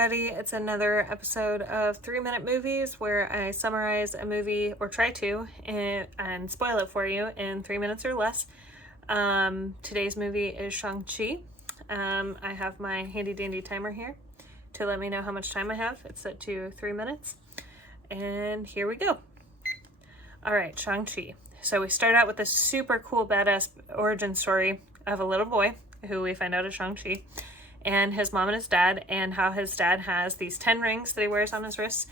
everybody. It's another episode of 3-Minute Movies where I summarize a movie, or try to, and spoil it for you in 3 minutes or less. Today's movie is Shang-Chi. I have my handy dandy timer here to let me know how much time I have. It's set to 3 minutes. And here we go. Alright, Shang-Chi. So we start out with this super cool badass origin story of a little boy who we find out is Shang-Chi, and his mom and his dad, and how his dad has these 10 rings that he wears on his wrists,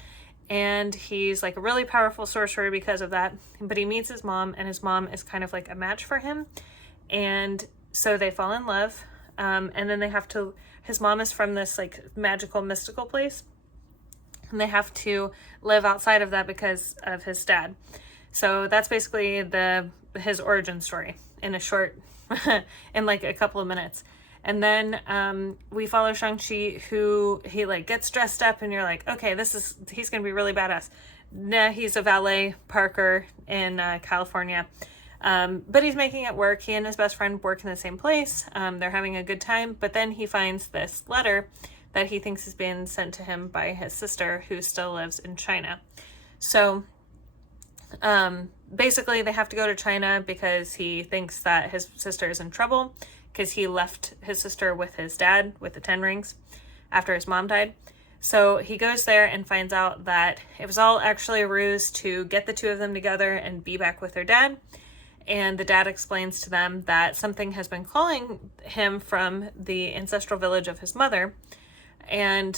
and he's like a really powerful sorcerer because of that. But he meets his mom, and his mom is kind of like a match for him, and so they fall in love. And then they have to, his mom is from this like magical mystical place, and they have to live outside of that because of his dad. So that's basically his origin story in a short in like a couple of minutes. And then we follow Shang-Chi, who he like gets dressed up, and you're like, okay, he's gonna be really badass. Nah, he's a valet parker in California, but he's making it work. He and his best friend work in the same place. They're having a good time, but then he finds this letter that he thinks is being sent to him by his sister, who still lives in China. So basically they have to go to China because he thinks that his sister is in trouble, because he left his sister with his dad with the 10 rings after his mom died. So he goes there and finds out that it was all actually a ruse to get the two of them together and be back with their dad. And the dad explains to them that something has been calling him from the ancestral village of his mother, and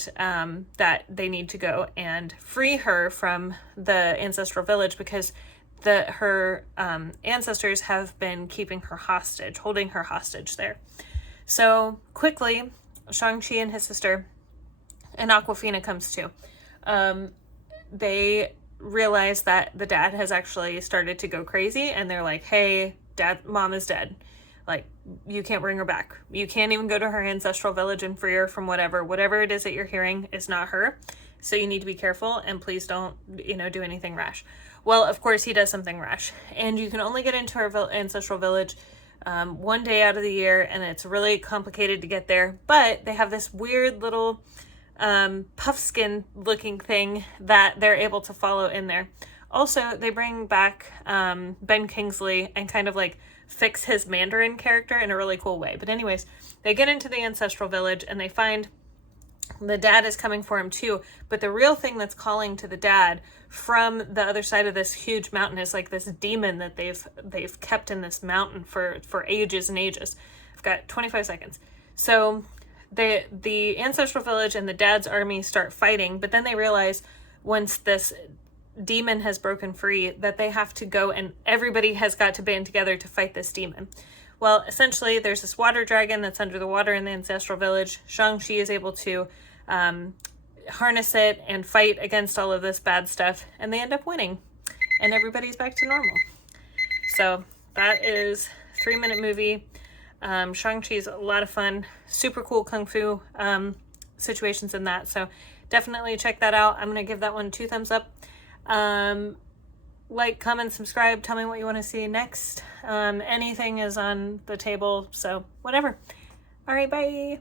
that they need to go and free her from the ancestral village because her ancestors have been keeping her hostage, holding her hostage there. So quickly, Shang-Chi and his sister, and Awkwafina comes too, they realize that the dad has actually started to go crazy, and they're like, hey, mom is dead. Like, you can't bring her back. You can't even go to her ancestral village and free her from whatever it is that you're hearing is not her. So you need to be careful, and please don't, do anything rash. Well, of course he does something rash, and you can only get into her ancestral village one day out of the year, and it's really complicated to get there. But they have this weird little puffskin looking thing that they're able to follow in there. Also, they bring back Ben Kingsley and kind of like fix his Mandarin character in a really cool way. But anyways, they get into the ancestral village, and they find the dad is coming for him too. But the real thing that's calling to the dad from the other side of this huge mountain is like this demon that they've kept in this mountain for ages and ages. I've got 25 seconds. So the ancestral village and the dad's army start fighting, but then they realize once this demon has broken free that they have to go, and everybody has got to band together to fight this demon. Well, essentially there's this water dragon that's under the water in the ancestral village. Shang-Chi is able to harness it and fight against all of this bad stuff, and they end up winning, and everybody's back to normal. So that is 3-Minute Movie. Shang-Chi's a lot of fun, super cool kung fu situations in that, so definitely check that out. I'm gonna give that one 2 thumbs up. Like, comment, subscribe, tell me what you want to see next. Anything is on the table, so whatever. All right, bye.